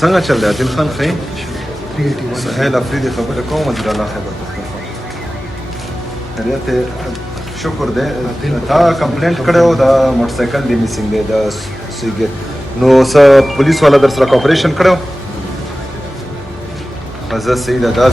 څنګه چل دی عادل خان خی سهیل افریدي خبره کوم وزیر الله خبر خیریت شکر دی تا کمپلینټ کړو دا موټر سایکل دی میسنګ دی دا سیګر نو څه پولیس والا در سره کوپریشن کړو زه صحیح ده دا